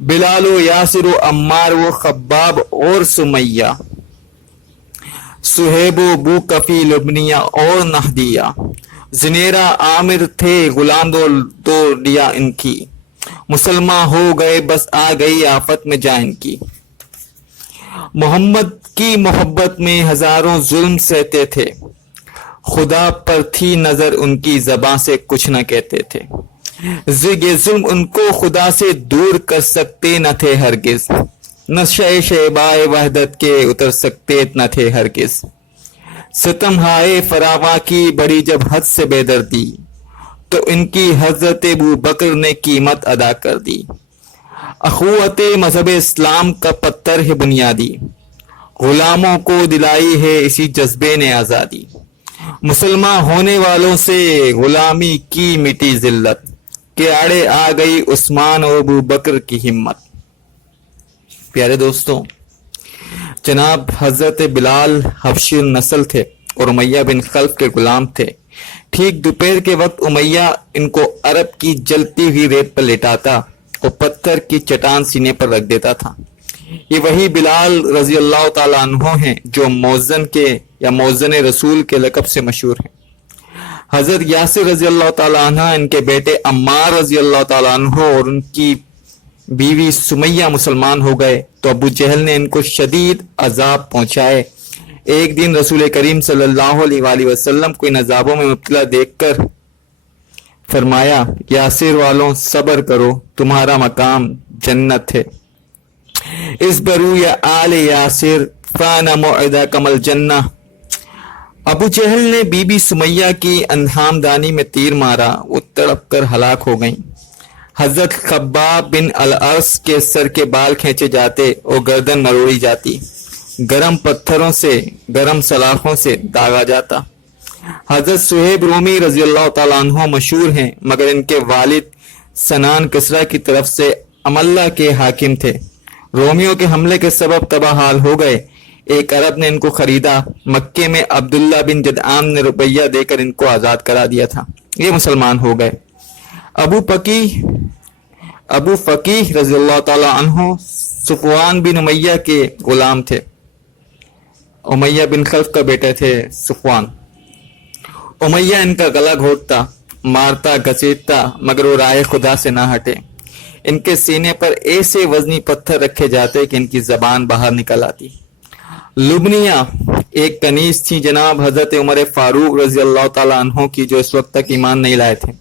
بلال و یاسر و عمار و خباب اور سمیہ، سہیب و بو کفی لبنیہ اور نہدیہ، زنیرہ عامر تھے غلام دو لیا ان کی، مسلمان ہو گئے بس آ گئی آفت میں جا ان کی۔ محمد کی محبت میں ہزاروں ظلم سہتے تھے، خدا پر تھی نظر ان کی زباں سے کچھ نہ کہتے تھے، یہ ظلم ان کو خدا سے دور کر سکتے نہ تھے ہرگز، نشہ شیبائے وحدت کے اتر سکتے نہ تھے ہرگز، ستم ہائے فراواں کی بڑی جب حد سے بے دردی، تو ان کی حضرت ابو بکر نے قیمت ادا کر دی، اخوت مذہب اسلام کا پتھر ہے بنیادی، غلاموں کو دلائی ہے اسی جذبے نے آزادی، مسلمان ہونے والوں سے غلامی کی مٹی ذلت، کہ آڑے آ گئی عثمان و ابو بکر کی ہمت۔ پیارے دوستوں، جناب حضرت بلال حبشی النسل تھے اور امیہ بن خلف کے غلام تھے۔ ٹھیک دوپہر کے وقت امیہ ان کو عرب کی جلتی ہوئی ریت پر لٹاتا اور پتھر کی چٹان سینے پر رکھ دیتا تھا۔ یہ وہی بلال رضی اللہ تعالیٰ عنہ ہیں جو موزن کے یا موزن رسول کے لقب سے مشہور ہیں۔ حضرت یاسر رضی اللہ تعالیٰ عنہ، ان کے بیٹے عمار رضی اللہ تعالیٰ عنہ اور ان کی بیوی سمیہ مسلمان ہو گئے تو ابو جہل نے ان کو شدید عذاب پہنچائے۔ ایک دن رسول کریم صلی اللہ علیہ وآلہ وسلم کو ان عذابوں میں مبتلا دیکھ کر فرمایا، یاسر والوں صبر کرو، تمہارا مقام جنت ہے، اس برو یا آل یاسر فانا موعدکم الجنہ۔ ابو جہل نے بی بی سمیہ کی اندھام دانی میں تیر مارا، وہ تڑپ کر ہلاک ہو گئیں۔ حضرت خباب بن الارس کے سر کے بال کھینچے جاتے اور گردن مروڑی جاتی، گرم پتھروں سے گرم سلاخوں سے داغا جاتا۔ حضرت صہیب رومی رضی اللہ تعالیٰ عنہ مشہور ہیں، مگر ان کے والد سنان کسرا کی طرف سے املہ کے حاکم تھے۔ رومیوں کے حملے کے سبب تباہ حال ہو گئے۔ ایک عرب نے ان کو خریدا، مکے میں عبداللہ بن جدعان نے روپیہ دے کر ان کو آزاد کرا دیا تھا، یہ مسلمان ہو گئے۔ ابو فقیہ رضی اللہ تعالیٰ عنہ صفوان بن امیہ کے غلام تھے، امیہ بن خلف کا بیٹے تھے صفوان۔ امیہ ان کا گلا گھونٹتا، مارتا گھسیٹتا، مگر وہ رائے خدا سے نہ ہٹے۔ ان کے سینے پر ایسے وزنی پتھر رکھے جاتے کہ ان کی زبان باہر نکل آتی۔ لبنیہ ایک کنیز تھی جناب حضرت عمر فاروق رضی اللہ تعالیٰ عنہ کی، جو اس وقت تک ایمان نہیں لائے تھے۔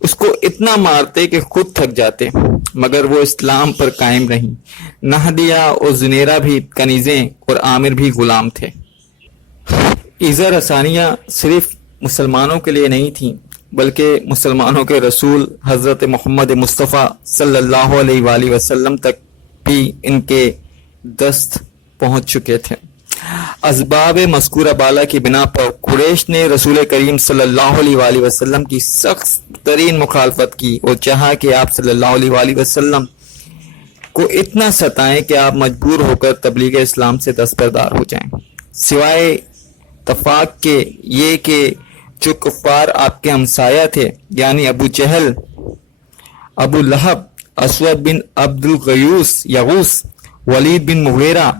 اس کو اتنا مارتے کہ خود تھک جاتے، مگر وہ اسلام پر قائم رہیں۔ نہدیہ اور زنیرہ بھی کنیزیں اور عامر بھی غلام تھے۔ ایذا رسانیہ صرف مسلمانوں کے لیے نہیں تھیں، بلکہ مسلمانوں کے رسول حضرت محمد مصطفیٰ صلی اللہ علیہ وآلہ وسلم تک بھی ان کے دست پہنچ چکے تھے۔ اسباب مذکورہ بالا کی بنا پر قریش نے رسول کریم صلی اللہ علیہ وآلہ وسلم کی سخت ترین مخالفت کی اور چاہا کہ آپ صلی اللہ علیہ وآلہ وسلم کو اتنا ستائیں کہ آپ مجبور ہو کر تبلیغ اسلام سے دستبردار ہو جائیں، سوائے اتفاق کے یہ کہ جو کفار آپ کے ہمسایہ تھے، یعنی ابو جہل، ابو لہب، اسود بن عبد یغوث، ولید بن مغیرہ،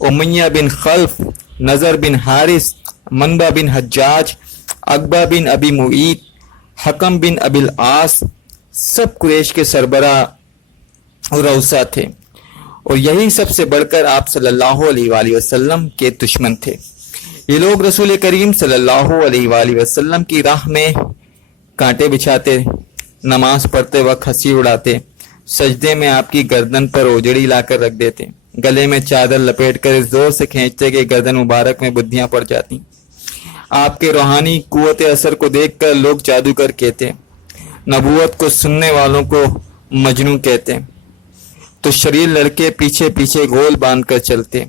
امیہ بن خلف، نظر بن حارث، منبع بن حجاج، عقبہ بن ابی معیط، حکم بن ابی العاص، سب قریش کے سربراہ اور رؤسا تھے، اور یہی سب سے بڑھ کر آپ صلی اللہ علیہ وآلہ وسلم کے دشمن تھے۔ یہ لوگ رسول کریم صلی اللہ علیہ وآلہ وسلم کی راہ میں کانٹے بچھاتے، نماز پڑھتے وقت ہنسی اڑاتے، سجدے میں آپ کی گردن پر اوجڑی لا کر رکھ دیتے، گلے میں چادر لپیٹ کر اس زور سے کھینچتے کہ گردن مبارک میں بدیاں پڑ جاتی۔ آپ کے روحانی قوت اثر کو دیکھ کر لوگ جادوگر کہتے، نبوت کو سننے والوں کو مجنون کہتے، تو شریر لڑکے پیچھے پیچھے گول باندھ کر چلتے،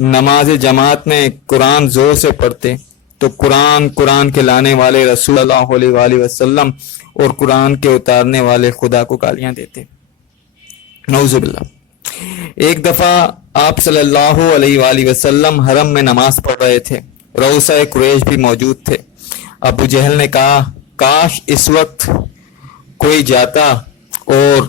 نماز جماعت میں قرآن زور سے پڑھتے تو قرآن کے لانے والے رسول اللہ علیہ وآلہ وسلم اور قرآن کے اتارنے والے خدا کو گالیاں دیتے، نعوذ باللہ۔ ایک دفعہ آپ صلی اللہ علیہ وآلہ وسلم حرم میں نماز پڑھ رہے تھے، رؤسائے قریش بھی موجود تھے۔ ابو جہل نے کہا، کاش اس وقت کوئی جاتا اور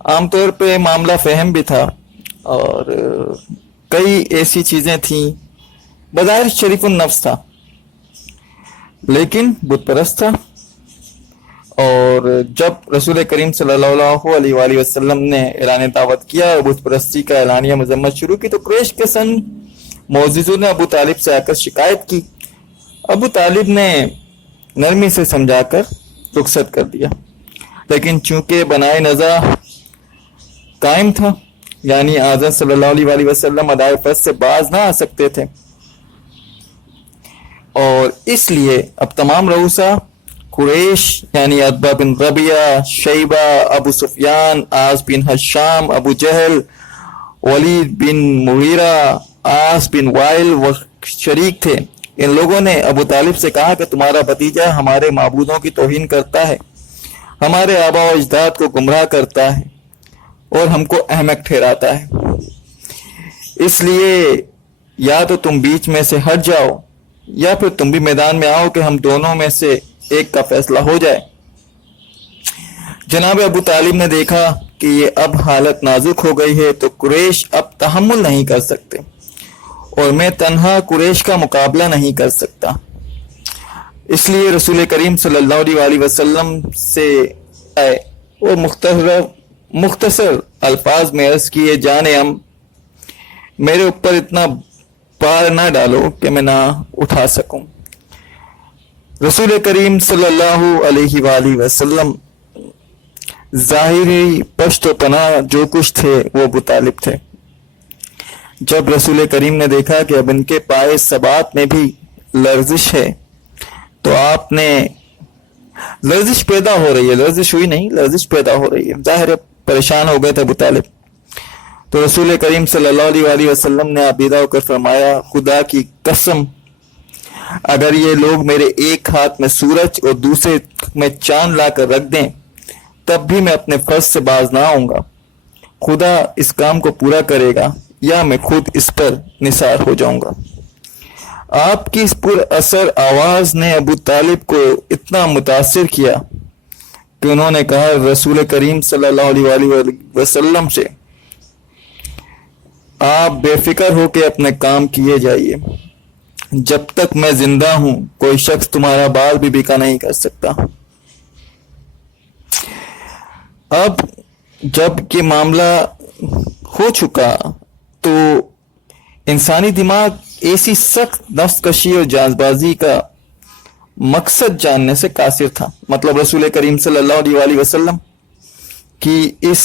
عام طور پہ معاملہ فہم بھی تھا اور کئی ایسی چیزیں تھیں، بظاہر شریف النفس تھا لیکن بت پرست تھا. اور جب رسول کریم صلی اللہ علیہ وآلہ وسلم نے اعلان دعوت کیا اور بت پرستی کا اعلانیہ مذمت شروع کی تو قریش کے سن معززوں نے ابو طالب سے آ کر شکایت کی. ابو طالب نے نرمی سے سمجھا کر رخصت کر دیا، لیکن چونکہ بنائے نزا قائم تھا، یعنی آزاد صلی اللہ علیہ وآلہ وسلم ادائے فرض سے باز نہ آ سکتے تھے، اور اس لیے اب تمام رؤسا قریش یعنی عتبہ بن ربیعہ، شیبہ، ابو سفیان، عاص بن ہشام، ابو جہل، ولید بن مغیرہ، عاص بن وائل وہ شریک تھے. ان لوگوں نے ابو طالب سے کہا کہ تمہارا بھتیجا ہمارے معبودوں کی توہین کرتا ہے، ہمارے آبا و اجداد کو گمراہ کرتا ہے اور ہم کو احمق ٹھہراتا ہے، اس لیے یا تو تم بیچ میں سے ہٹ جاؤ یا پھر تم بھی میدان میں آؤ کہ ہم دونوں میں سے ایک کا فیصلہ ہو جائے. جناب ابو طالب نے دیکھا کہ یہ اب حالت نازک ہو گئی ہے تو قریش اب تحمل نہیں کر سکتے اور میں تنہا قریش کا مقابلہ نہیں کر سکتا، اس لیے رسول کریم صلی اللہ علیہ وآلہ وسلم سے آئے اور مختصر الفاظ میں عرض کیے، جان ام میرے اوپر اتنا بار نہ ڈالو کہ میں نہ اٹھا سکوں. رسول کریم صلی اللہ علیہ وآلہ وسلم ظاہری پشت و پناہ جو کچھ تھے وہ ابو طالب تھے. جب رسول کریم نے دیکھا کہ اب ان کے پائے ثبات میں بھی لرزش ہے تو آپ نے لرزش پیدا ہو رہی ہے، لرزش ہوئی نہیں، لرزش پیدا ہو رہی ہے، ظاہر پریشان ہو گئے تھے ابو طالب. تو رسول کریم صلی اللہ علیہ وآلہ وسلم نے عبیدہ ہو کر فرمایا، خدا کی قسم اگر یہ لوگ میرے ایک ہاتھ میں سورج اور دوسرے میں چاند لا کر رکھ دیں تب بھی میں اپنے فرض سے باز نہ آؤں گا. خدا اس کام کو پورا کرے گا یا میں خود اس پر نثار ہو جاؤں گا. آپ کی اس پر اثر آواز نے ابو طالب کو اتنا متاثر کیا کہ انہوں نے کہا رسول کریم صلی اللہ علیہ وآلہ وسلم سے، آپ بے فکر ہو کے اپنے کام کیے جائیے، جب تک میں زندہ ہوں کوئی شخص تمہارا بال بھی بکا نہیں کر سکتا. اب جب یہ معاملہ ہو چکا تو انسانی دماغ ایسی سخت نفس کشی اور جاز بازی کا مقصد جاننے سے قاصر تھا. مطلب رسول کریم صلی اللہ علیہ وآلہ وسلم کی اس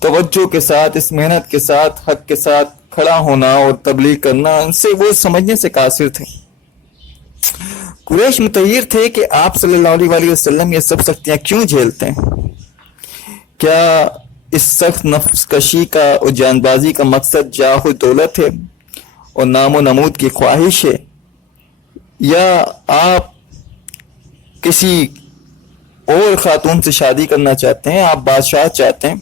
توجہ کے ساتھ، اس محنت کے ساتھ، حق کے ساتھ کھڑا ہونا اور تبلیغ کرنا، ان سے وہ سمجھنے سے قاصر تھے. قریش متحیر تھے کہ آپ صلی اللہ علیہ وآلہ وسلم یہ سب سختیاں کیوں جھیلتے ہیں؟ کیا اس سخت نفس کشی کا اور جان بازی کا مقصد جاہ و دولت ہے اور نام و نمود کی خواہش ہے، یا آپ کسی اور خاتون سے شادی کرنا چاہتے ہیں، آپ بادشاہ چاہتے ہیں؟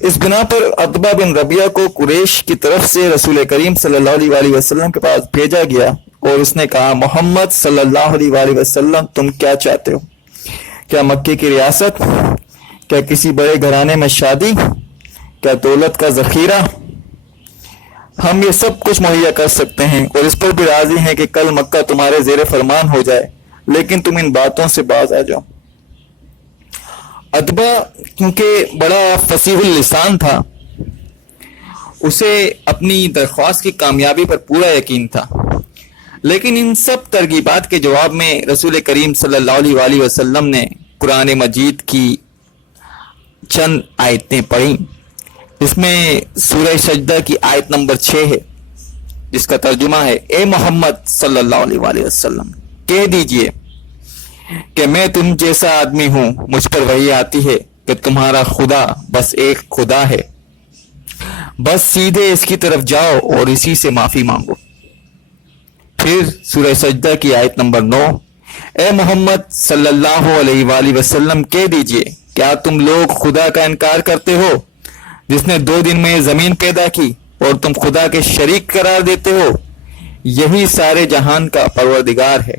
اس بنا پر عتبہ بن ربیعہ کو قریش کی طرف سے رسول کریم صلی اللہ علیہ وآلہ وسلم کے پاس بھیجا گیا اور اس نے کہا، محمد صلی اللہ علیہ وآلہ وسلم تم کیا چاہتے ہو؟ کیا مکے کی ریاست؟ کیا کسی بڑے گھرانے میں شادی؟ کیا دولت کا ذخیرہ؟ ہم یہ سب کچھ مہیا کر سکتے ہیں اور اس پر بھی راضی ہیں کہ کل مکہ تمہارے زیر فرمان ہو جائے، لیکن تم ان باتوں سے باز آ جاؤ. عتبہ کیونکہ بڑا فصیح اللسان تھا، اسے اپنی درخواست کی کامیابی پر پورا یقین تھا، لیکن ان سب ترغیبات کے جواب میں رسول کریم صلی اللہ علیہ وآلہ وسلم نے قرآن مجید کی چند آیتیں پڑھیں. اس میں سورہ سجدہ کی آیت نمبر 6 ہے، جس کا ترجمہ ہے، اے محمد صلی اللہ علیہ وآلہ وسلم کہہ دیجئے کہ میں تم جیسا آدمی ہوں، مجھ پر وحی آتی ہے کہ تمہارا خدا بس ایک خدا ہے، بس سیدھے اس کی طرف جاؤ اور اسی سے معافی مانگو. پھر سورہ سجدہ کی آیت نمبر 9، اے محمد صلی اللہ علیہ وآلہ وسلم کہہ دیجئے کیا تم لوگ خدا کا انکار کرتے ہو جس نے 2 دن میں زمین پیدا کی اور تم خدا کے شریک قرار دیتے ہو؟ یہی سارے جہان کا پروردگار ہے.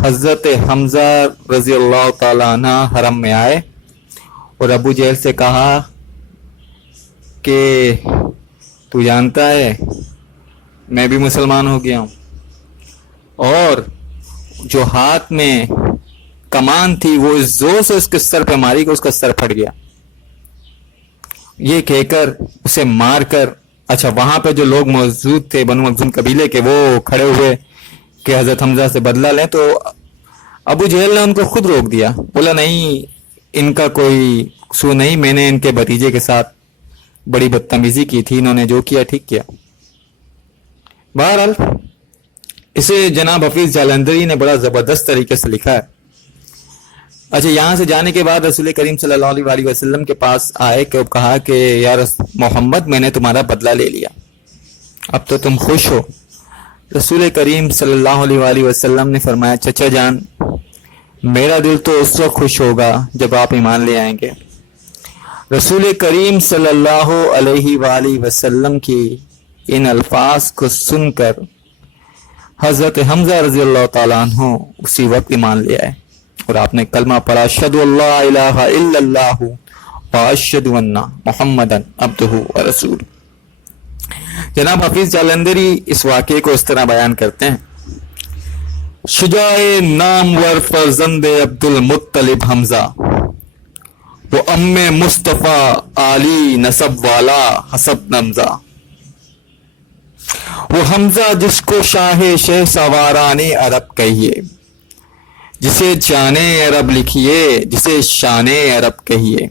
حضرت حمزہ رضی اللہ تعالیٰ عنہ حرم میں آئے اور ابو جہل سے کہا کہ تو جانتا ہے میں بھی مسلمان ہو گیا ہوں، اور جو ہاتھ میں کمان تھی وہ اس زور سے اس کے سر پہ ماری کہ اس کا سر پھٹ گیا۔ یہ کہہ کر اسے مار کر، اچھا وہاں پہ جو لوگ موجود تھے بنو مخزوم قبیلے کے، وہ کھڑے ہوئے کہ حضرت حمزہ سے بدلہ لیں، تو ابو جہل نے ان کو خود روک دیا، بولا نہیں ان کا کوئی قصور نہیں، میں نے ان کے بھتیجے کے ساتھ بڑی بدتمیزی کی تھی، انہوں نے جو کیا ٹھیک کیا۔ بہرحال اسے جناب حفیظ جالندری نے بڑا زبردست طریقے سے لکھا ہے۔ اچھا یہاں سے جانے کے بعد رسول کریم صلی اللہ علیہ وسلم کے پاس آئے کہ کہا کہ یا محمد میں نے تمہارا بدلہ لے لیا، اب تو تم خوش ہو۔ رسول کریم صلی اللہ علیہ وسلم نے فرمایا چچا جان میرا دل تو اس وقت خوش ہوگا جب آپ ایمان لے آئیں گے۔ رسول کریم صلی اللہ علیہ وآلہ وسلم کی ان الفاظ کو سن کر حضرت حمزہ رضی اللہ تعالیٰ عنہ اسی وقت ایمان لے آئے اور آپ نے کلمہ پڑھا اشہد اللہ الہ الا اللہ واشہد ان محمدن عبدہ ورسولہ۔ جناب حفیظ جالندری اس واقعے کو اس طرح بیان کرتے ہیں، شجاع نامور فرزند عبد المطلب حمزہ، وہ ام مصطفیٰ علی نسب والا حسب نمزہ، وہ حمزہ جس کو شاہ شہ سواران عرب کہیے، جسے جانے عرب لکھیے، جسے شان عرب کہیے،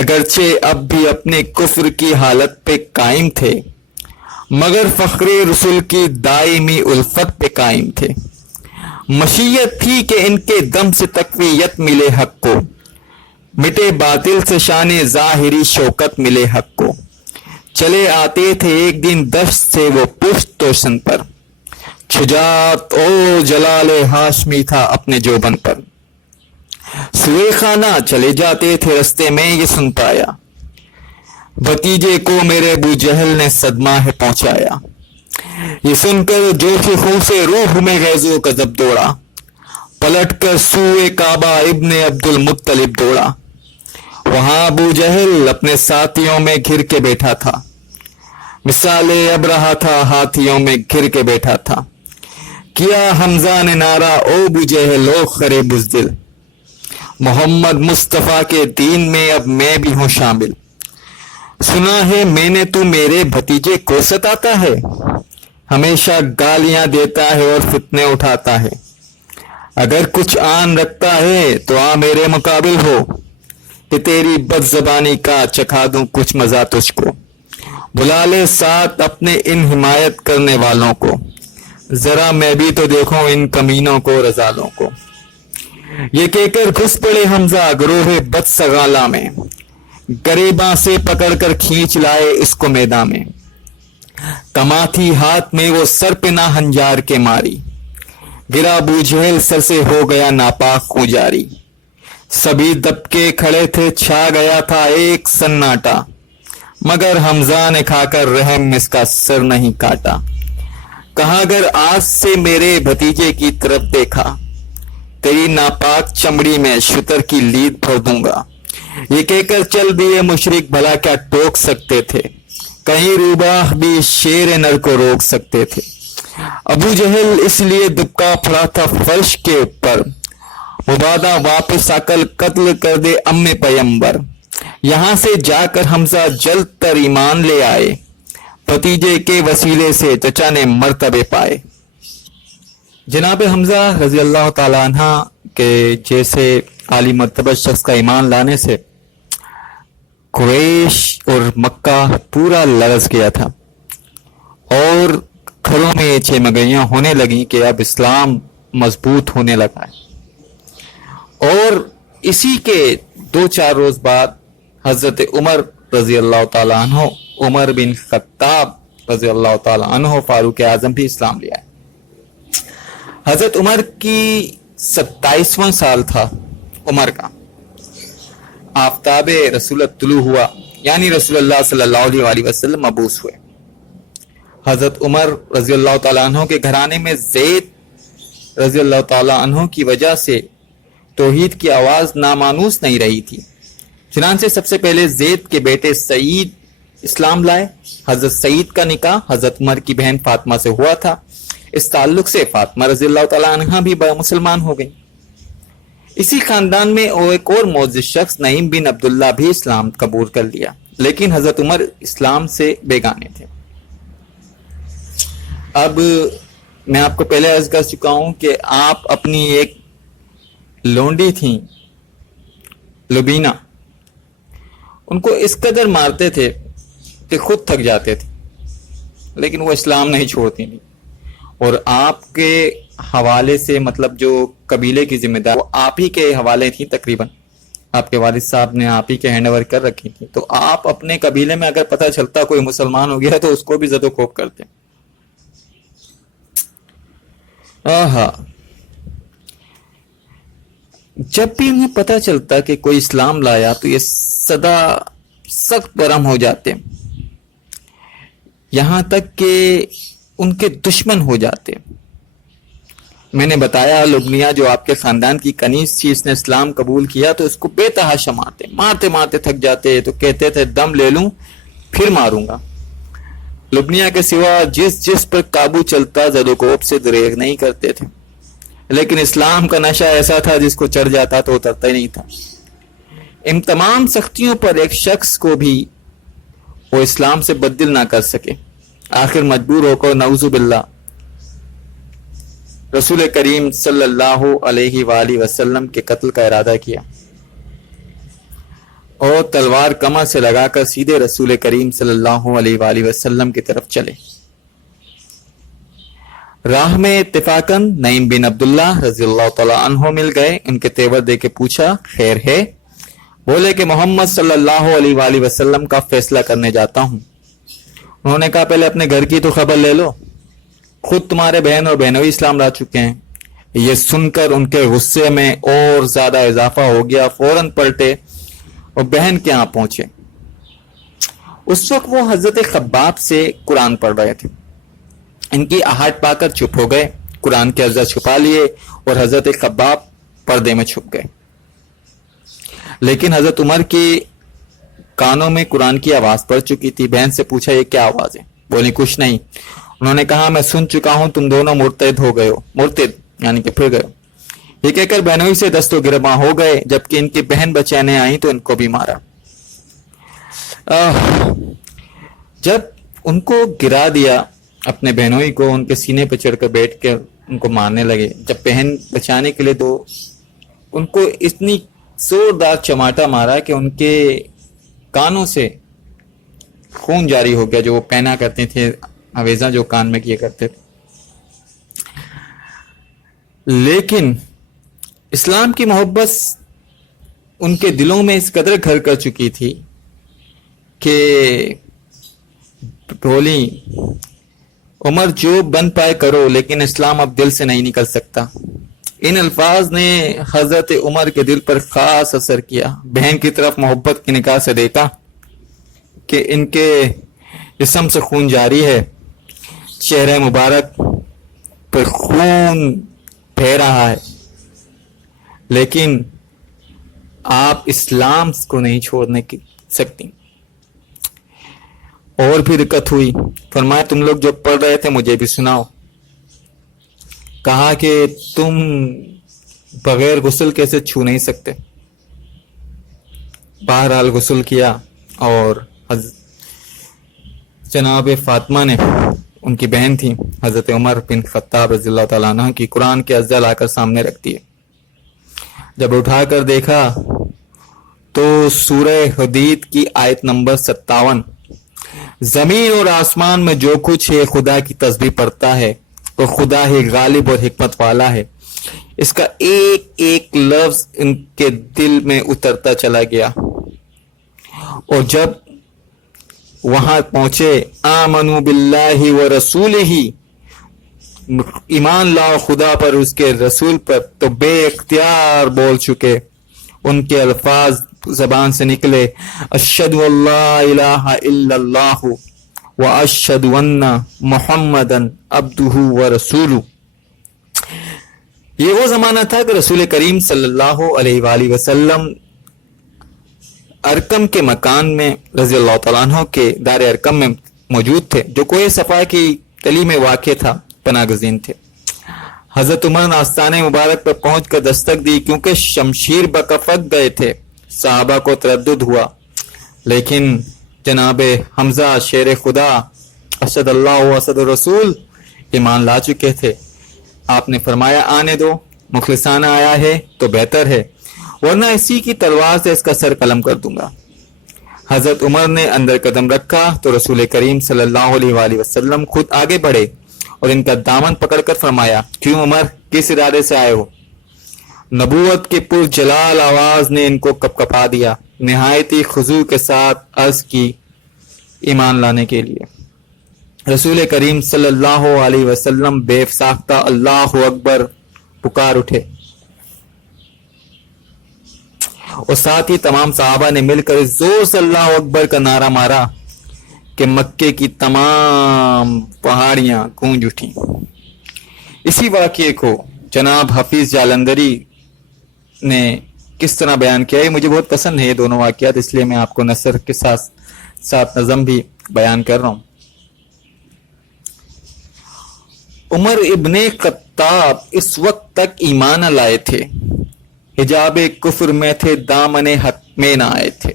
اگرچہ اب بھی اپنے کفر کی حالت پہ قائم تھے مگر فخر رسول کی دائمی الفت پہ قائم تھے۔ مشیت تھی کہ ان کے دم سے تقویت ملے حق کو، مٹے باطل سے شان ظاہری شوکت ملے حق کو۔ چلے آتے تھے ایک دن دشت سے وہ پشت توشن پر، شجاعت او جلال ہاشمی تھا اپنے جوبن پر۔ سوئے خانہ چلے جاتے تھے رستے میں یہ سن پایا، بھتیجے کو میرے ابو جہل نے صدمہ ہے پہنچایا۔ یہ سن کر جوش خون سے روح میں غیظ و غضب دوڑا، پلٹ کر سوئے کعبہ ابن عبد المطلب دوڑا۔ وہاں ابو جہل اپنے ساتھیوں میں گھر کے بیٹھا تھا، مثال اب رہا تھا ہاتھیوں میں گھر کے بیٹھا تھا۔ کیا حمزہ نے نعرہ او ابو جہل او خرے بزدل، محمد مصطفیٰ کے دین میں اب میں بھی ہوں شامل۔ سنا ہے میں نے تو میرے بھتیجے کو ستاتا ہے، ہمیشہ گالیاں دیتا ہے اور فتنے اٹھاتا ہے۔ اگر کچھ آن رکھتا ہے تو آ میرے مقابل ہو، کہ تیری بد زبانی کا چکھا دوں کچھ مزہ تجھ کو۔ بلا لے ساتھ اپنے ان حمایت کرنے والوں کو، ذرا میں بھی تو دیکھوں ان کمینوں کو رزالوں کو۔ یہ کہہ کر گھس پڑے حمزہ گروہ بد سگالہ میں، گریباں سے پکڑ کر کھینچ لائے اس کو میدان میں۔ کما تھی ہاتھ میں وہ سر پہ نہ ہنجار کے ماری، گرا ابو جہل سر سے ہو گیا ناپاک خون جاری۔ سبھی دب کے کھڑے تھے چھا گیا تھا ایک سناٹا، مگر حمزہ نے کھا کر رحم اس کا سر نہیں کاٹا۔ کہا اگر آج سے میرے بھتیجے کی طرف دیکھا، تیری ناپاک چمڑی میں شتر کی لید بھر دوں گا۔ یہ کہہ کر چل دیے مشرک، بھلا کیا ٹوک سکتے تھے، کہیں روباہ بھی شیر نر کو روک سکتے تھے۔ ابو جہل اس لیے دبکا پڑا تھا فرش کے اوپر، مبادہ واپس آ کر قتل کر دے ام پیمبر۔ یہاں سے جا کر حمزہ جلد تر ایمان لے آئے، بھتیجے کے وسیلے سے چچا نے مرتبے پائے۔ جناب حمزہ رضی اللہ تعالیٰ عنہ کے جیسے عالی مرتبہ شخص کا ایمان لانے سے قریش اور مکہ پورا لرز گیا تھا، اور گھروں میں یہ چمگیاں ہونے لگیں کہ اب اسلام مضبوط ہونے لگا ہے۔ اور اسی کے 2-4 روز بعد حضرت عمر رضی اللہ تعالیٰ عنہ، عمر بن خطاب رضی اللہ تعالیٰ عنہ فاروق اعظم بھی اسلام لے آئے۔ حضرت عمر کی 27واں سال تھا عمر کا، آفتاب رسولت طلوع ہوا، یعنی رسول اللہ صلی اللہ علیہ وسلم مبعوث ہوئے۔ حضرت عمر رضی اللہ تعالیٰ عنہ کے گھرانے میں زید رضی اللہ تعالیٰ عنہ کی وجہ سے توحید کی آواز نامانوس نہیں رہی تھی۔ چنانچہ سب سے پہلے زید کے بیٹے سعید اسلام لائے۔ حضرت سعید کا نکاح حضرت عمر کی بہن فاطمہ سے ہوا تھا۔ اس تعلق سے فاطمہ رضی اللہ تعالیٰ عنہ بھی مسلمان ہو گئی۔ اسی خاندان میں ایک اور معزز شخص نعیم بن عبداللہ بھی اسلام قبول کر لیا، لیکن حضرت عمر اسلام سے بیگانے تھے۔ اب میں آپ کو پہلے عرض کر چکا ہوں کہ آپ اپنی ایک لونڈی تھیں لبینہ، ان کو اس قدر مارتے تھے کہ خود تھک جاتے تھے، لیکن وہ اسلام نہیں چھوڑتی تھی، اور آپ کے حوالے سے مطلب جو قبیلے کی ذمہ دار وہ آپ ہی کے حوالے تھی، تقریباً آپ کے والد صاحب نے آپ ہی کے ہینڈ اوور کر رکھی تھی، تو آپ اپنے قبیلے میں اگر پتہ چلتا کوئی مسلمان ہو گیا تو اس کو بھی زد و خوف کرتے۔ جب بھی انہیں پتہ چلتا کہ کوئی اسلام لایا تو یہ سدا سخت گرم ہو جاتے، یہاں تک کہ ان کے دشمن ہو جاتے۔ میں نے بتایا لبنیہ جو آپ کے خاندان کی کنیز تھی، اس نے اسلام قبول کیا تو اس کو بے تحاشا مارتے مارتے تھک جاتے، تو کہتے تھے دم لے لوں پھر ماروں گا۔ لبنیہ کے سوا جس پر قابو چلتا زد و کوب سے دریغ نہیں کرتے تھے، لیکن اسلام کا نشہ ایسا تھا جس کو چڑھ جاتا تو اترتا ہی نہیں تھا۔ ان تمام سختیوں پر ایک شخص کو بھی وہ اسلام سے بدل نہ کر سکے، آخر مجبور ہو کر نعوذ باللہ رسول کریم صلی اللہ علیہ وآلہ وسلم کے قتل کا ارادہ کیا، اور تلوار کمر سے لگا کر سیدھے رسول کریم صلی اللہ علیہ وآلہ وسلم کی طرف چلے۔ راہ میں اتفاقاً نعیم بن عبداللہ رضی اللہ تعالیٰ عنہ مل گئے۔ ان کے تیور دے کے پوچھا خیر ہے؟ بولے کہ محمد صلی اللہ علیہ وآلہ وسلم کا فیصلہ کرنے جاتا ہوں۔ انہوں نے کہا پہلے اپنے گھر کی تو خبر لے لو، خود تمہارے بہن اور بہنوئی اسلام لا چکے ہیں۔ یہ سن کر ان کے غصے میں اور زیادہ اضافہ ہو گیا، فوراً پلٹے اور بہن کے ہاں پہنچے۔ اس وقت وہ حضرت خباب سے قرآن پڑھ رہے تھے، ان کی آہٹ پا کر چپ ہو گئے، قرآن کے الفاظ چھپا لیے اور حضرت خباب پردے میں چھپ گئے۔ لیکن حضرت عمر کی کانوں میں قرآن کی آواز پڑ چکی تھی۔ بہن سے پوچھا یہ کیا آواز ہے؟ بولی کچھ نہیں۔ انہوں نے کہا میں سن چکا ہوں تم دونوں مرتد ہو گئے ہو، مرتد یعنی کہ پھر گئے ہو۔ یہ کہہ کر بہنوئی سے دست و گریباں ہو گئے، جبکہ ان کی بہن بچانے آئیں تو ان کو بھی مارا۔ جب ان کو گرا دیا اپنے بہنوئی کو، ان کے سینے پہ چڑھ کر بیٹھ کے ان کو مارنے لگے۔ جب بہن بچانے کے لیے تو ان کو اتنی زوردار چماٹا مارا کہ ان کے کانوں سے خون جاری ہو گیا، جو وہ پہنا کرتے تھے، اویزہ جو کان میں کیا کرتے تھے۔ لیکن اسلام کی محبت ان کے دلوں میں اس قدر گھر کر چکی تھی کہ بولی عمر جو بن پائے کرو، لیکن اسلام اب دل سے نہیں نکل سکتا۔ ان الفاظ نے حضرت عمر کے دل پر خاص اثر کیا۔ بہن کی طرف محبت کی نگاہ سے دیکھا کہ ان کے جسم سے خون جاری ہے، چہرہ مبارک پر خون بہہ رہا ہے، لیکن آپ اسلام کو نہیں چھوڑنے کی سکتی۔ اور بھی دقت ہوئی، فرمایا تم لوگ جو پڑھ رہے تھے مجھے بھی سناؤ۔ کہا کہ تم بغیر غسل کیسے چھو نہیں سکتے؟ بہرحال غسل کیا، اور جناب فاطمہ نے، ان کی بہن تھی حضرت عمر بن خطاب رضی اللہ تعالیٰ عنہ کی، قرآن کے اجزاء لا کر سامنے رکھ دیے۔ جب اٹھا کر دیکھا تو سورہ حدید کی آیت نمبر 57، زمین اور آسمان میں جو کچھ ہے خدا کی تسبیح پڑھتا ہے، اور خدا ہی غالب اور حکمت والا ہے، اس کا ایک ایک لفظ ان کے دل میں اترتا چلا گیا۔ اور جب وہاں پہنچے آمنوا باللہ ورسولہ، ایمان لاؤ خدا پر، اس کے رسول پر، تو بے اختیار بول چکے۔ ان کے الفاظ زبان سے نکلے، اشہد ان لا الہ الا اللہ واشہد ان محمدا عبدہ ورسولہ۔ یہ وہ زمانہ تھا کہ رسول کریم صلی اللہ علیہ وآلہ وسلم ارکم کے مکان میں رضی اللہ تعالیٰ عنہ کے دار ارکم میں موجود تھے، جو کوہ صفا کی تلی میں واقع تھا، پناہ گزین تھے۔ حضرت عمر نے آستانے مبارک پر پہنچ کر دستک دی، کیونکہ شمشیر بکفک گئے تھے۔ صحابہ کو تردد ہوا، لیکن جناب حمزہ شیر خدا اسد اللہ و اسد الرسول ایمان لا چکے تھے۔ آپ نے فرمایا آنے دو، مخلصانہ آیا ہے تو بہتر ہے، ورنہ اسی کی تلوار سے اس کا سر قلم کر دوں گا۔ حضرت عمر نے اندر قدم رکھا تو رسول کریم صلی اللہ علیہ وآلہ وسلم خود آگے بڑھے اور ان کا دامن پکڑ کر فرمایا، کیوں عمر، کس ارادے سے آئے ہو؟ نبوت کے پر جلال آواز نے ان کو کپکپا دیا۔ نہایت ہی خضوع کے ساتھ عرض کی، ایمان لانے کے لیے۔ رسول کریم صلی اللہ علیہ وسلم بے ساختہ اللہ اکبر پکار اٹھے اور ساتھ ہی تمام صحابہ نے مل کر زور سے اللہ اکبر کا نعرہ مارا کہ مکے کی تمام پہاڑیاں گونج اٹھیں۔ اسی واقعے کو جناب حفیظ جالندری نے کس طرح بیان کیا ہے، مجھے بہت پسند ہے یہ دونوں واقعات، اس لیے میں آپ کو نثر کے ساتھ ساتھ نظم بھی بیان کر رہا ہوں۔ عمر ابن خطاب اس وقت تک ایمان لائے تھے، حجاب کفر میں تھے، دامن حق میں نہ آئے تھے،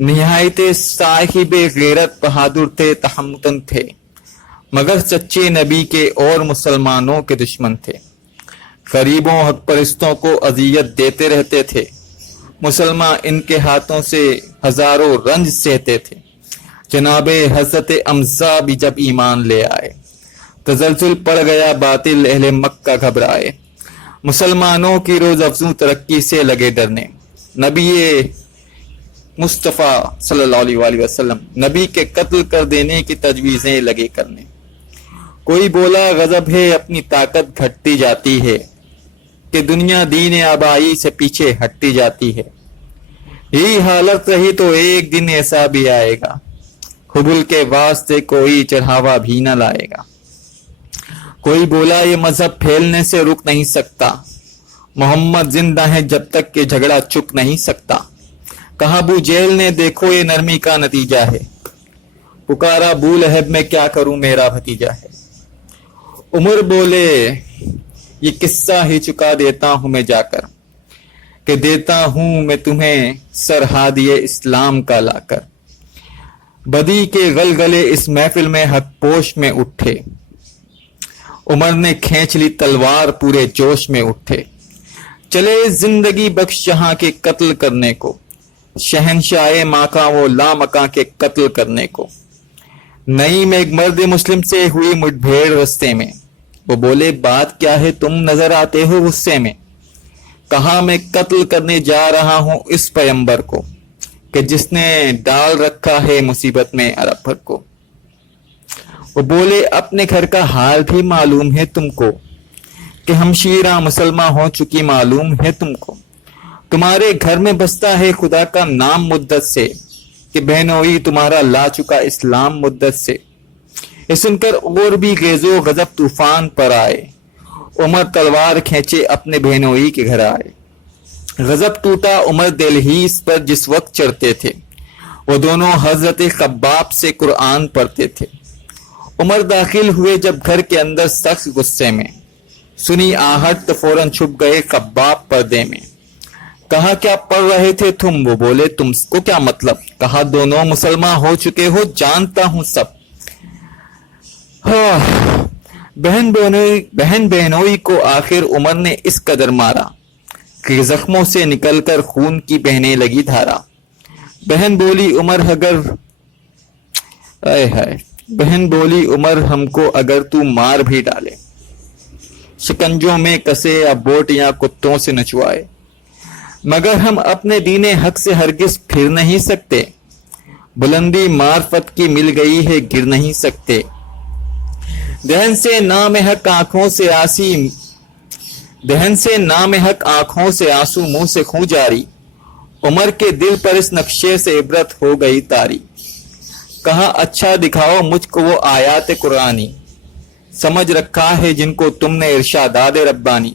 نہایت صاحب غیرت بہادر تھے، تہمتن تھے، مگر سچے نبی کے اور مسلمانوں کے دشمن تھے، غریبوں حق پرستوں کو اذیت دیتے رہتے تھے، مسلمان ان کے ہاتھوں سے ہزاروں رنج سہتے تھے۔ جناب حضرت حمزہ بھی جب ایمان لے آئے، تزلزل پڑ گیا، باطل اہل مکہ گھبرائے، مسلمانوں کی روز افزوں ترقی سے لگے ڈرنے، نبی مصطفیٰ صلی اللہ علیہ وآلہ وسلم نبی کے قتل کر دینے کی تجویزیں لگے کرنے۔ کوئی بولا غضب ہے، اپنی طاقت گھٹتی جاتی ہے، کہ دنیا دین آبائی سے پیچھے ہٹتی جاتی ہے، یہی حالت رہی تو ایک دن ایسا بھی آئے گا، حبل کے واسطے کوئی چڑھاوا بھی نہ لائے گا۔ کوئی بولا یہ مذہب پھیلنے سے رک نہیں سکتا، محمد زندہ ہے جب تک کہ جھگڑا چک نہیں سکتا، کہا ابو جہل نے دیکھو یہ نرمی کا نتیجہ ہے، پکارا ابو لہب میں کیا کروں میرا بھتیجا ہے۔ عمر بولے یہ قصہ ہی چکا دیتا ہوں میں جا کر، کہ دیتا ہوں میں تمہیں سرحادی اسلام کا لا کر۔ بدی کے غلغلے اس محفل میں حق پوش میں اٹھے، عمر نے کھینچ لی تلوار پورے جوش میں اٹھے، چلے زندگی بخش جہاں کے قتل کرنے کو، شہنشاہ ماکاں وہ لامکاں کے قتل کرنے کو۔ نئی میں ایک مرد مسلم سے ہوئی مٹبھیڑ رستے میں، وہ بولے بات کیا ہے تم نظر آتے ہو غصے میں؟ کہا میں قتل کرنے جا رہا ہوں اس پیغمبر کو، کہ جس نے ڈال رکھا ہے مصیبت میں عرب بھر کو۔ وہ بولے اپنے گھر کا حال بھی معلوم ہے تم کو، کہ ہمشیرہ مسلمہ ہو چکی معلوم ہے تم کو، تمہارے گھر میں بستا ہے خدا کا نام مدت سے، کہ بہنوئی تمہارا لا چکا اسلام مدت سے۔ یہ سن کر اور بھی غیظ و غضب طوفان پر آئے، عمر تلوار کھینچے اپنے بہنوئی کے گھر آئے۔ غضب ٹوٹا عمر دلہیز پر جس وقت چڑھتے تھے، وہ دونوں حضرت خباب سے قرآن پڑھتے تھے۔ عمر داخل ہوئے جب گھر کے اندر سخت غصے میں، سنی آہٹ تو فوراً چھپ گئے خباب پردے میں۔ کہا کیا پڑھ رہے تھے تم؟ وہ بولے تم کو کیا مطلب؟ کہا دونوں مسلمان ہو چکے ہو، جانتا ہوں سب۔ بہن بہنوئی کو آخر عمر نے اس قدر مارا کہ زخموں سے نکل کر خون کی بہنے لگی دھارا۔ بہن بولی عمر ہم کو اگر تو مار بھی ڈالے، شکنجوں میں کسے یا بوٹ یا کتوں سے نچوائے، مگر ہم اپنے دین حق سے ہرگز پھر نہیں سکتے، بلندی معرفت کی مل گئی ہے گر نہیں سکتے۔ دہن سے نام حق آنکھوں سے آنسو منہ سے خون جاری، عمر کے دل پر اس نقشے سے عبرت ہو گئی طاری۔ کہا اچھا دکھاؤ مجھ کو وہ آیات قرآنی، سمجھ رکھا ہے جن کو تم نے ارشادات ربانی۔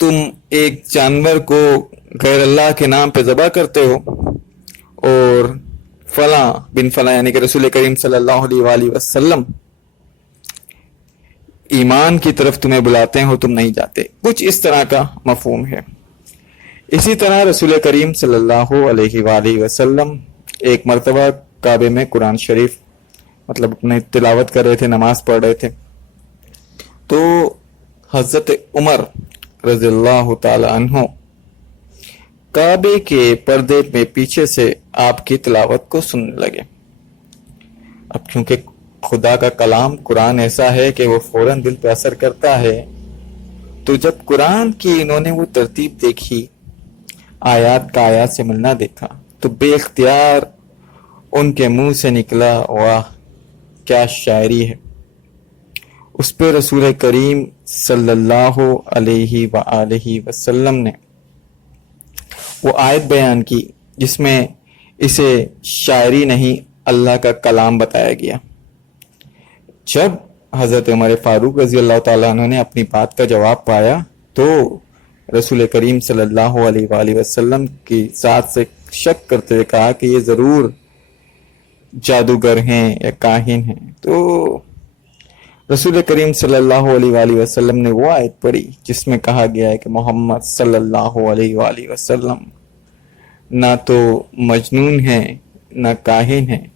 تم ایک جانور کو غیر اللہ کے نام پہ ذبح کرتے ہو اور فلاں بن فلاں یعنی کہ رسول کریم صلی اللہ علیہ وآلہ وسلم ایمان کی طرف تمہیں بلاتے ہو تم نہیں جاتے، کچھ اس طرح کا مفہوم ہے۔ اسی طرح رسول کریم صلی اللہ علیہ وآلہ وسلم ایک مرتبہ کعبے میں قرآن شریف مطلب اپنے تلاوت کر رہے تھے، نماز پڑھ رہے تھے، تو حضرت عمر رضی اللہ تعالی عنہ کعبے کے پردے میں پیچھے سے آپ کی تلاوت کو سننے لگے۔ اب کیونکہ خدا کا کلام قرآن ایسا ہے کہ وہ فوراً دل پہ اثر کرتا ہے، تو جب قرآن کی انہوں نے وہ ترتیب دیکھی، آیات کا آیات سے ملنا دیکھا، تو بے اختیار ان کے منہ سے نکلا، واہ کیا شاعری ہے۔ اس پہ رسول کریم صلی اللہ علیہ وآلہ وسلم نے وہ آیت بیان کی جس میں اسے شاعری نہیں اللہ کا کلام بتایا گیا۔ جب حضرت عمر فاروق رضی اللہ تعالیٰ عنہ نے اپنی بات کا جواب پایا تو رسول کریم صلی اللہ علیہ وآلہ وسلم کی ذات سے شک کرتے ہوئے کہا کہ یہ ضرور جادوگر ہیں یا کاہن ہیں۔ تو رسول کریم صلی اللہ علیہ وآلہ وسلم نے وہ آیت پڑھی جس میں کہا گیا ہے کہ محمد صلی اللہ علیہ وآلہ وسلم نہ تو مجنون ہیں نہ کاہن ہیں،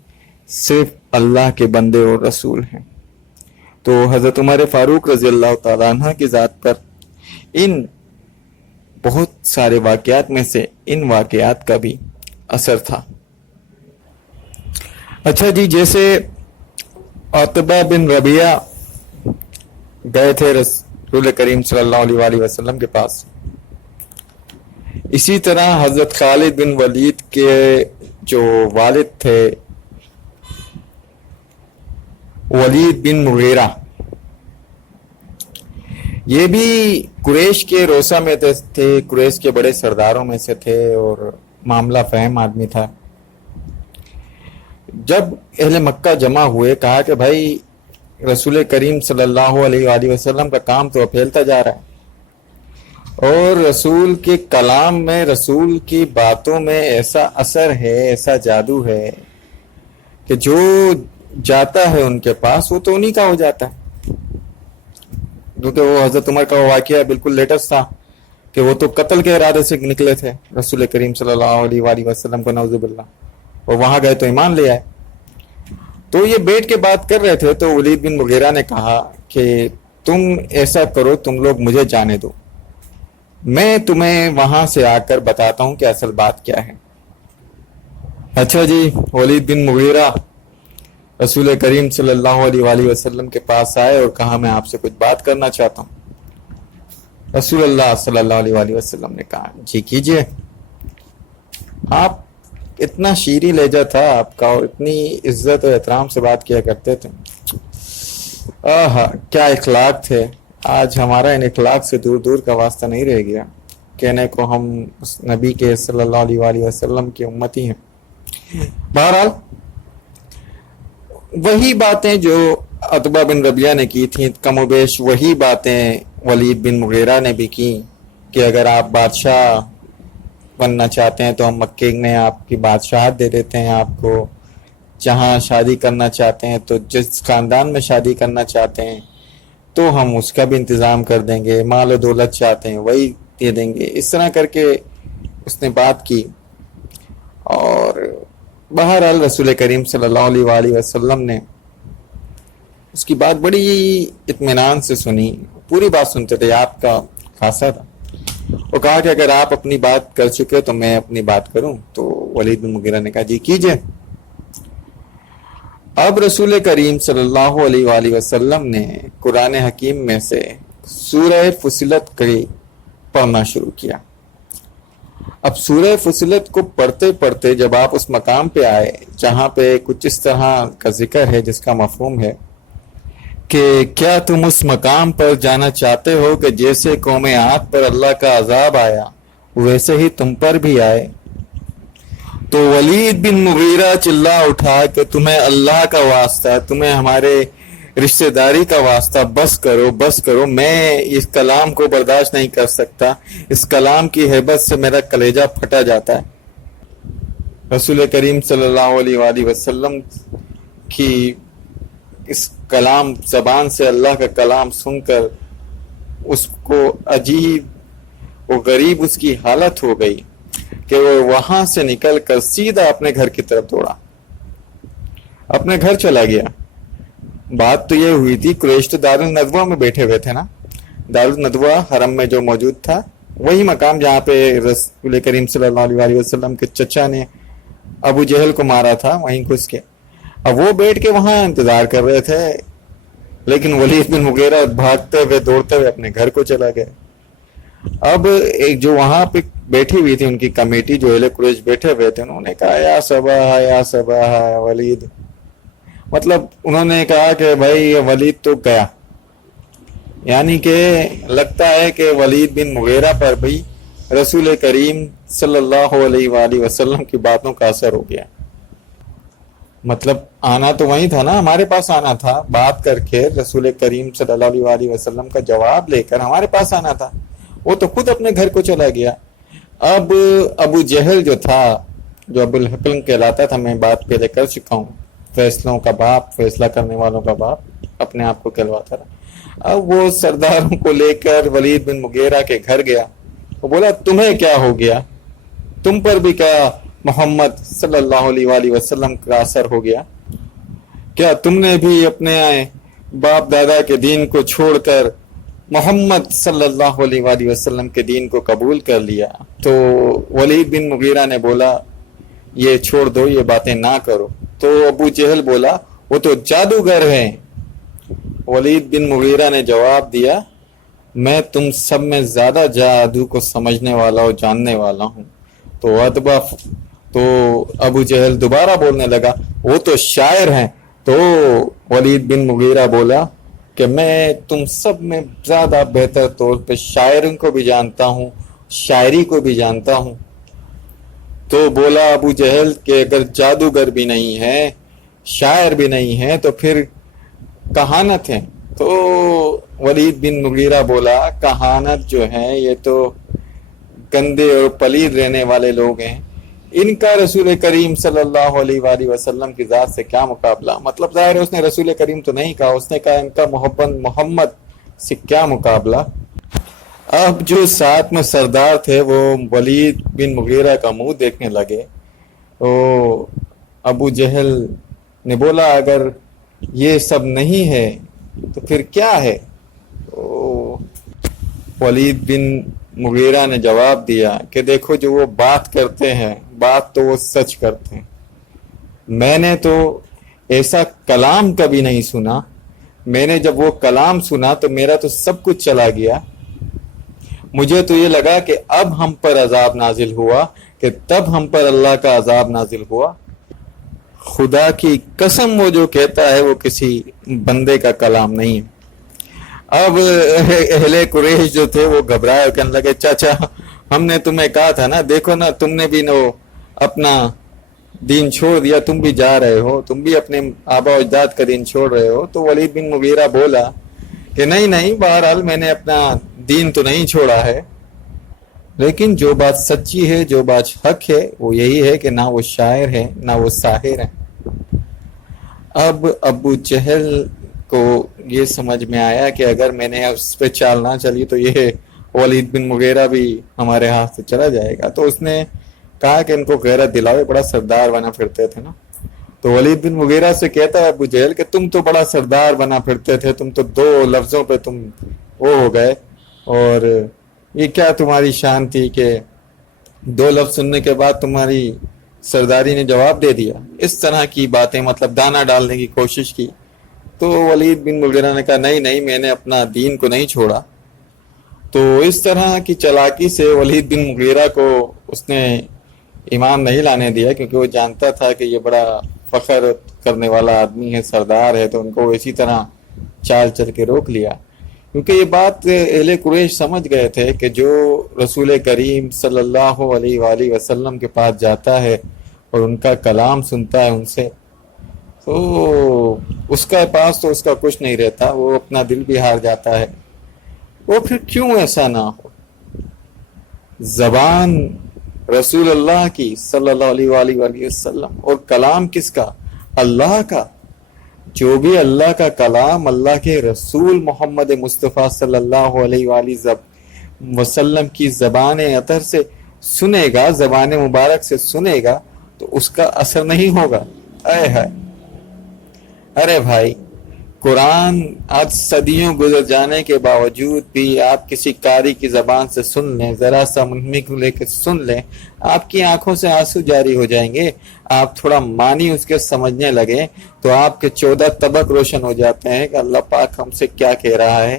صرف اللہ کے بندے اور رسول ہیں۔ تو حضرت عمر فاروق رضی اللہ تعالیٰ عنہ کی ذات پر ان بہت سارے واقعات میں سے ان واقعات کا بھی اثر تھا۔ اچھا جی، جیسے عتبہ بن ربیعہ گئے تھے رسول کریم صلی اللہ علیہ وآلہ وسلم کے پاس، اسی طرح حضرت خالد بن ولید کے جو والد تھے ولید بن مغیرہ، یہ بھی قریش کے روسا میں تھے، قریش کے بڑے سرداروں میں سے تھے اور معاملہ فہم آدمی تھا۔ جب اہل مکہ جمع ہوئے کہا کہ بھائی رسول کریم صلی اللہ علیہ وآلہ وسلم کا کام تو پھیلتا جا رہا ہے اور رسول کے کلام میں، رسول کی باتوں میں ایسا اثر ہے، ایسا جادو ہے کہ جو جاتا ہے ان کے پاس وہ تو انہی کا ہو جاتا ہے۔ کیونکہ وہ حضرت عمر کا واقعہ بالکل لیٹسٹ تھا کہ وہ تو قتل کے ارادے سے نکلے تھے رسول کریم صلی اللہ علیہ وآلہ وسلم کو، نعوذ باللہ، اور وہاں گئے تو ایمان لے آئے۔ تو یہ بیٹھ کے بات کر رہے تھے تو ولید بن مغیرہ نے کہا کہ تم ایسا کرو، تم لوگ مجھے جانے دو، میں تمہیں وہاں سے آ کر بتاتا ہوں کہ اصل بات کیا ہے۔ اچھا جی، ولید بن مغیرہ رسول کریم صلی اللہ علیہ وآلہ وسلم کے پاس آئے اور کہا میں آپ سے کچھ بات کرنا چاہتا ہوں۔ رسول اللہ صلی اللہ علیہ وآلہ وسلم نے کہا جی کیجئے۔ آپ اتنا شیریں لہجہ تھا آپ کا اور اتنی عزت و احترام سے بات کیا کرتے تھے، کیا اخلاق تھے۔ آج ہمارا ان اخلاق سے دور دور کا واسطہ نہیں رہ گیا، کہنے کو ہم اس نبی کے صلی اللہ علیہ وآلہ وسلم کی امتی ہیں۔ بہرحال وہی باتیں جو عتبہ بن ربیعہ نے کی تھیں، کم و بیش وہی باتیں ولید بن مغیرہ نے بھی کی کہ اگر آپ بادشاہ بننا چاہتے ہیں تو ہم مکے میں آپ کی بادشاہت دے دیتے ہیں آپ کو، جہاں شادی کرنا چاہتے ہیں تو جس خاندان میں شادی کرنا چاہتے ہیں تو ہم اس کا بھی انتظام کر دیں گے، مال و دولت چاہتے ہیں وہی دے دیں گے۔ اس طرح کر کے اس نے بات کی اور بہرحال رسول کریم صلی اللہ علیہ وآلہ وسلم نے اس کی بات بڑی اطمینان سے سنی، پوری بات سنتے تھے، آپ کا خاصا تھا۔ وہ کہا کہ اگر آپ اپنی بات کر چکے تو میں اپنی بات کروں، تو ولید بن مغیرہ نے کہا جی کیجئے۔ اب رسول کریم صلی اللہ علیہ وآلہ وسلم نے قرآن حکیم میں سے سورہ فصلت کی پڑھنا شروع کیا۔ اب سورہ فصلت کو پڑھتے پڑھتے جب آپ اس مقام پہ آئے جہاں پہ کچھ اس طرح کا ذکر ہے جس کا مفہوم ہے کہ کیا تم اس مقام پر جانا چاہتے ہو کہ جیسے قوم عاد پر اللہ کا عذاب آیا ویسے ہی تم پر بھی آئے، تو ولید بن مغیرہ چلا اٹھا کہ تمہیں اللہ کا واسطہ ہے، تمہیں ہمارے رشتہ داری کا واسطہ بس کرو بس کرو، میں اس کلام کو برداشت نہیں کر سکتا، اس کلام کی ہیبت سے میرا کلیجہ پھٹا جاتا ہے۔ رسول کریم صلی اللہ علیہ وآلہ وسلم کی اس کلام، زبان سے اللہ کا کلام سن کر اس کو عجیب و غریب اس کی حالت ہو گئی کہ وہ وہاں سے نکل کر سیدھا اپنے گھر کی طرف دوڑا، اپنے گھر چلا گیا۔ بات تو یہ ہوئی تھی، قریش تو دارالندوہ میں بیٹھے ہوئے تھے نا، دارالندوہ حرم میں جو موجود تھا، وہی مقام جہاں پہ رسول کریم صلی اللہ علیہ وسلم کے چچا نے ابو جہل کو مارا تھا، وہیں گھس کے اب وہ بیٹھ کے وہاں انتظار کر رہے تھے، لیکن ولید بن مغیرہ بھاگتے ہوئے دوڑتے ہوئے اپنے گھر کو چلا گئے۔ اب ایک جو وہاں پہ بیٹھی ہوئی تھی ان کی کمیٹی، جو اہل قریش بیٹھے ہوئے تھے، انہوں نے کہا یا صباح ولید، مطلب انہوں نے کہا کہ بھائی یہ ولید تو گیا، یعنی کہ لگتا ہے کہ ولید بن مغیرہ پر بھی رسول کریم صلی اللہ علیہ وآلہ وسلم کی باتوں کا اثر ہو گیا۔ مطلب آنا تو وہی تھا نا، ہمارے پاس آنا تھا، بات کر کے رسول کریم صلی اللہ علیہ وآلہ وسلم کا جواب لے کر ہمارے پاس آنا تھا، وہ تو خود اپنے گھر کو چلا گیا۔ اب ابو جہل جو تھا، جو ابو الحکم کہلاتا تھا، میں بات پہلے کر چکا ہوں، فیصلوں کا باپ، فیصلہ کرنے والوں کا باپ اپنے آپ کو کہلواتا رہا۔ اب وہ سرداروں کو لے کر ولید بن مغیرہ کے گھر گیا، وہ بولا تمہیں کیا ہو گیا، تم پر بھی کیا محمد صلی اللہ علیہ وآلہ وسلم کا اثر ہو گیا، کیا تم نے بھی اپنے باپ دادا کے دین کو چھوڑ کر محمد صلی اللہ علیہ وآلہ وسلم کے دین کو قبول کر لیا؟ تو ولید بن مغیرہ نے بولا یہ چھوڑ دو، یہ باتیں نہ کرو۔ تو ابو جہل بولا وہ تو جادوگر ہیں۔ ولید بن مغیرہ نے جواب دیا میں تم سب میں زیادہ جادو کو سمجھنے والا اور جاننے والا ہوں۔ تو ابو جہل دوبارہ بولنے لگا وہ تو شاعر ہیں۔ تو ولید بن مغیرہ بولا کہ میں تم سب میں زیادہ بہتر طور پہ شاعروں کو بھی جانتا ہوں، شاعری کو بھی جانتا ہوں۔ تو بولا ابو جہل کہ اگر جادوگر بھی نہیں ہے، شاعر بھی نہیں ہے، تو پھر کہانت ہے۔ تو ولید بن مغیرہ بولا کہانت جو ہے یہ تو گندے اور پلید رہنے والے لوگ ہیں، ان کا رسول کریم صلی اللہ علیہ وآلہ وسلم کی ذات سے کیا مقابلہ؟ مطلب ظاہر ہے اس نے رسول کریم تو نہیں کہا، اس نے کہا ان کا محبت محمد سے کیا مقابلہ۔ اب جو ساتھ میں سردار تھے وہ ولید بن مغیرہ کا منہ دیکھنے لگے۔ تو ابو جہل نے بولا اگر یہ سب نہیں ہے تو پھر کیا ہے؟ تو ولید بن مغیرہ نے جواب دیا کہ دیکھو جو وہ بات کرتے ہیں، بات تو وہ سچ کرتے ہیں، میں نے تو ایسا کلام کبھی نہیں سنا، میں نے جب وہ کلام سنا تو میرا تو سب کچھ چلا گیا، مجھے تو یہ لگا کہ اب ہم پر عذاب نازل ہوا، کہ تب ہم پر اللہ کا عذاب نازل ہوا۔ خدا کی قسم وہ جو کہتا ہے وہ کسی بندے کا کلام نہیں ہے۔ اب اہل قریش جو تھے وہ گھبرائے، کہنے لگے چاچا ہم نے تمہیں کہا تھا نا، دیکھو نا تم نے بھی اپنا دین چھوڑ دیا، تم بھی جا رہے ہو، تم بھی اپنے آبا و اجداد کا دین چھوڑ رہے ہو۔ تو ولید بن مغیرہ بولا کہ نہیں بہرحال میں نے اپنا دین تو نہیں چھوڑا ہے، لیکن جو بات سچی ہے، جو بات حق ہے وہ یہی ہے کہ نہ وہ شاعر ہے نہ وہ ساحر ہے۔ اب ابو جہل کو یہ سمجھ میں آیا کہ اگر میں نے اس پہ چال نہ چلی تو یہ ولید بن مغیرہ بھی ہمارے ہاتھ سے چلا جائے گا۔ تو اس نے کہا کہ ان کو غیرت دلاؤ، بڑا سردار بنا پھرتے تھے نا۔ تو ولید بن مغیرہ سے کہتا ہے ابو جہل کہ تم تو بڑا سردار بنا پھرتے تھے، تم تو 2 لفظوں پہ تم وہ ہو گئے، اور یہ کیا تمہاری شان تھی کہ 2 لفظ سننے کے بعد تمہاری سرداری نے جواب دے دیا؟ اس طرح کی باتیں مطلب دانہ ڈالنے کی کوشش کی۔ تو ولید بن مغیرہ نے کہا نہیں میں نے اپنا دین کو نہیں چھوڑا۔ تو اس طرح کی چالاکی سے ولید بن مغیرہ کو اس نے ایمان نہیں لانے دیا، کیونکہ وہ جانتا تھا کہ یہ بڑا فخر کرنے والا آدمی ہے، سردار ہے، تو ان کو اسی طرح چال چل کے روک لیا۔ کیونکہ یہ بات اہل قریش سمجھ گئے تھے کہ جو رسول کریم صلی اللہ علیہ وآلہ وسلم کے پاس جاتا ہے اور ان کا کلام سنتا ہے ان سے، تو تو اس کا پاس تو اس کا کچھ نہیں رہتا، وہ اپنا دل بھی ہار جاتا ہے. وہ پھر کیوں ایسا نہ ہو؟ زبان رسول اللہ کی صلی اللہ علیہ وآلہ وسلم، اور کلام کس کا؟ اللہ کا. جو بھی اللہ کا کلام اللہ کے رسول محمد مصطفیٰ صلی اللہ علیہ وآلہ وسلم کی زبان اطہر سے سنے گا، زبان مبارک سے سنے گا، تو اس کا اثر نہیں ہوگا. اے ہے، ارے بھائی، قرآن آج صدیوں گزر جانے کے باوجود بھی آپ کسی قاری کی زبان سے سن لیں، ذرا سا منہ کو لے کے سن لیں، آپ کی آنکھوں سے آنسو جاری ہو جائیں گے. آپ تھوڑا معنی اس کے سمجھنے لگے تو آپ کے 14 طبق روشن ہو جاتے ہیں کہ اللہ پاک ہم سے کیا کہہ رہا ہے.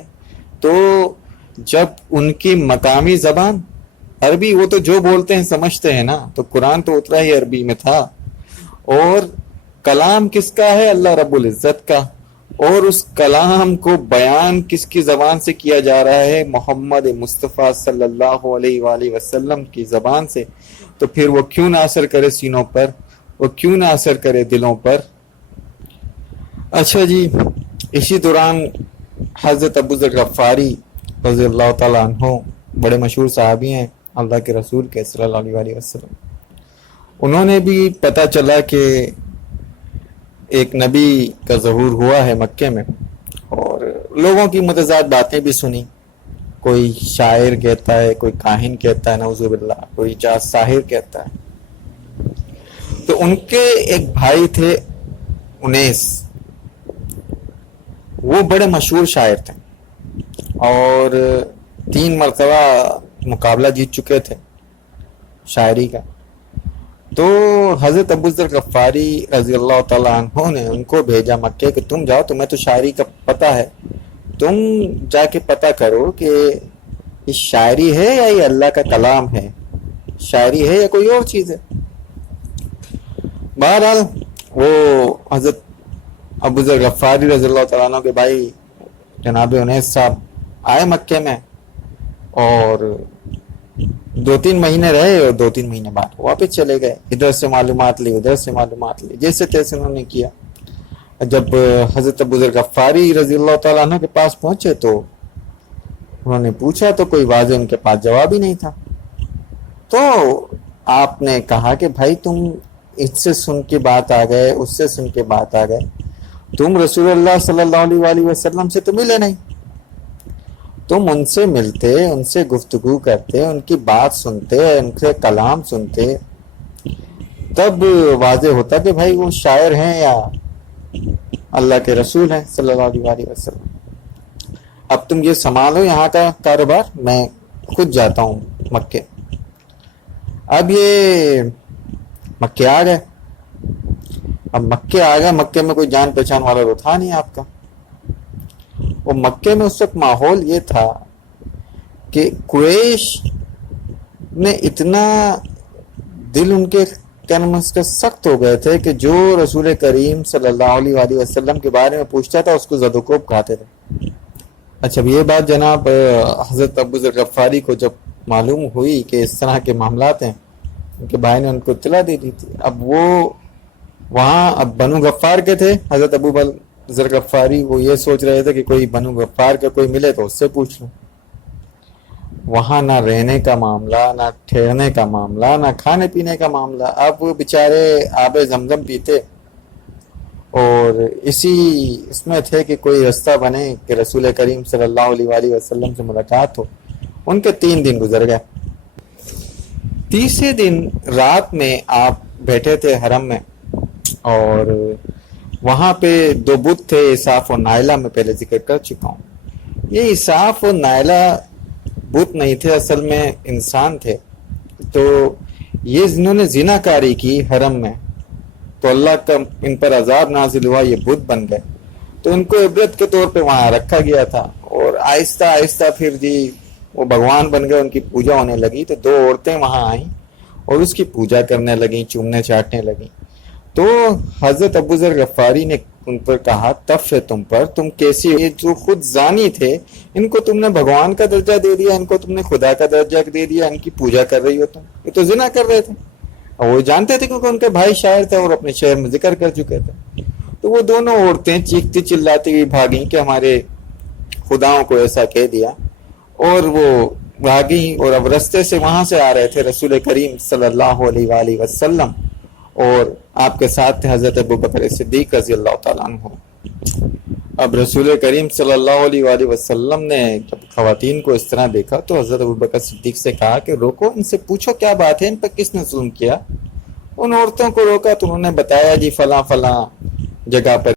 تو جب ان کی مقامی زبان عربی، وہ تو جو بولتے ہیں سمجھتے ہیں نا، تو قرآن تو اترا ہی عربی میں تھا. اور کلام کس کا ہے؟ اللہ رب العزت کا. اور اس کلام کو بیان کس کی زبان سے کیا جا رہا ہے؟ محمد مصطفیٰ صلی اللہ علیہ وآلہ وسلم کی زبان سے. تو پھر وہ کیوں نہ اثر کرے سینوں پر، وہ کیوں نہ اثر کرے دلوں پر؟ اچھا جی، اسی دوران حضرت ابو ذر غفاری رضی اللہ تعالیٰ عنہ بڑے مشہور صحابی ہیں اللہ کے رسول کے صلی اللہ علیہ وآلہ وسلم. انہوں نے بھی پتہ چلا کہ ایک نبی کا ظہور ہوا ہے مکے میں، اور لوگوں کی متضاد باتیں بھی سنی. کوئی شاعر کہتا ہے، کوئی کاہن کہتا ہے نعوذ باللہ، کوئی جاز ساحر کہتا ہے. تو ان کے ایک بھائی تھے انیس، وہ بڑے مشہور شاعر تھے اور 3 مرتبہ مقابلہ جیت چکے تھے شاعری کا. تو حضرت ابو ذر غفاری رضی اللہ تعالیٰ عنہ نے ان کو بھیجا مکے کہ تم جاؤ، تمہیں تو شاعری کا پتہ ہے، تم جا کے پتہ کرو کہ یہ شاعری ہے یا یہ اللہ کا کلام ہے، شاعری ہے یا کوئی اور چیز ہے. بہرحال وہ حضرت ابو ذر غفاری رضی اللہ تعالیٰ عنہ کے بھائی جناب انیس صاحب آئے مکے میں، اور 2-3 مہینے رہے، اور 2-3 مہینے بعد واپس چلے گئے. ادھر سے معلومات لی، ادھر سے معلومات لی، جیسے تیسے انہوں نے کیا. جب حضرت ابو ذر غفاری رضی اللہ تعالیٰ عنہ کے پاس پہنچے تو انہوں نے پوچھا تو کوئی واضح ان کے پاس جواب ہی نہیں تھا. تو آپ نے کہا کہ بھائی تم اس سے سن کے بات آ گئے، اس سے سن کے بات آ گئے، تم رسول اللہ صلی اللہ علیہ وآلہ وسلم سے تو ملے نہیں. تم ان سے ملتے، ان سے گفتگو کرتے، ان کی بات سنتے، ان کے کلام سنتے، تب واضح ہوتا کہ بھائی وہ شاعر ہیں یا اللہ کے رسول ہیں صلی اللہ علیہ وآلہ وسلم. اب تم یہ سنبھالو یہاں کا کاروبار، میں خود جاتا ہوں مکے. اب یہ مکے آ گئے. اب مکے آ گئے، مکے میں کوئی جان پہچان والا تو تھا نہیں آپ کا. وہ مکے میں اس وقت ماحول یہ تھا کہ قریش نے اتنا دل ان کے کہنے سخت ہو گئے تھے کہ جو رسول کریم صلی اللہ علیہ وآلہ وسلم کے بارے میں پوچھتا تھا اس کو زد و کوب کھاتے تھے. اچھا، یہ بات جناب حضرت ابو ذر غفاری کو جب معلوم ہوئی کہ اس طرح کے معاملات ہیں، ان کے بھائی نے ان کو اطلاع دے دی تھی. اب وہ وہاں اب بنو غفار کے تھے، حضرت ابو ذر غفاری وہ یہ سوچ رہے تھے کہ کوئی بنو غفار کا کوئی ملے تو اس سے پوچھ لوں. وہاں نہ رہنے کا معاملہ، نہ ٹھہرنے کا معاملہ، نہ کھانے پینے کا معاملہ. اب وہ بیچارے آب زمزم پیتے اور اس میں تھے کہ کوئی رستہ بنے کہ رسول کریم صلی اللہ علیہ وآلہ وسلم سے ملاقات ہو. ان کے 3 دن گزر گئے. تیسرے دن رات میں آپ بیٹھے تھے حرم میں، اور وہاں پہ 2 بت تھے، اساف اور نائلہ. میں پہلے ذکر کر چکا ہوں. یہ اساف اور نائلہ بت نہیں تھے، اصل میں انسان تھے. تو یہ جنہوں نے زنا کاری کی حرم میں، تو اللہ کا ان پر عذاب نازل ہوا، یہ بت بن گئے. تو ان کو عبرت کے طور پہ وہاں رکھا گیا تھا، اور آہستہ آہستہ پھر جی وہ بھگوان بن گئے، ان کی پوجا ہونے لگی. تو 2 عورتیں وہاں آئیں اور اس کی پوجا کرنے لگیں، چومنے چاٹنے لگیں. تو حضرت ابو ذر غفاری نے ان پر کہا تف ہے تم پر، تم کیسی، یہ جو خود زانی تھے ان کو تم نے بھگوان کا درجہ دے دیا، ان کو تم نے خدا کا درجہ دے دیا، ان کی پوجا کر رہی ہو تم. یہ تو زنا کر رہے تھے، اور وہ جانتے تھے کیونکہ ان کے بھائی شاعر تھے اور اپنے شہر میں ذکر کر چکے تھے. تو وہ دونوں عورتیں چیختی چلاتی ہوئی بھاگیں کہ ہمارے خداؤں کو ایسا کہہ دیا، اور وہ بھاگیں، اور اب رستے سے وہاں سے آ رہے تھے رسول کریم صلی اللہ علیہ وآلہ وسلم، اور آپ کے ساتھ تھے حضرت ابوبکر صدیق رضی اللہ تعالیٰ عنہ۔ اب رسول کریم صلی اللہ علیہ وآلہ وسلم نے جب خواتین کو اس طرح دیکھا تو حضرت ابوبکر صدیق سے کہا کہ روکو، ان سے پوچھو کیا بات ہے، ان پر کس نے ظلم کیا۔ ان عورتوں کو روکا تو انہوں نے بتایا جی فلاں فلاں جگہ پر